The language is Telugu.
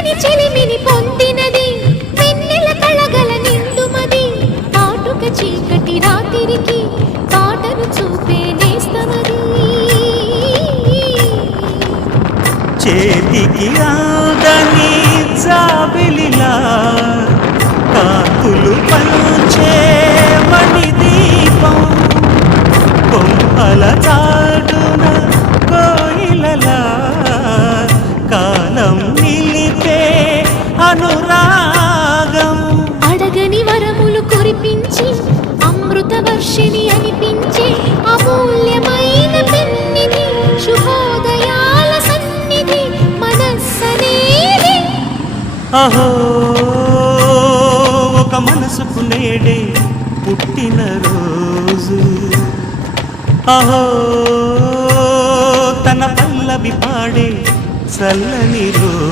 వెచ్చని చెలిమిని పొందినది వెన్నెల కళగల నిండుమది కాటుక చీకటి రాత్రికి కాటను చూపే నేస్తమది చేతికి ఆదని జాబిలిలా కాంతులు పంచే మణి దీపం కొంపల చాటున కోయిలలా కాలం నిలిపే అనురాగం అడగని వరములు కురిపించి అమృత వర్షిణి అనిపించే అమూల్యమైన పెన్నిధి శుభోదయాల సన్నిధి మనస్సనేది అహో ఒక మనసుకు నేడే పుట్టిన రోజు అహో తన పల్లవి పాడే చల్లని రోజు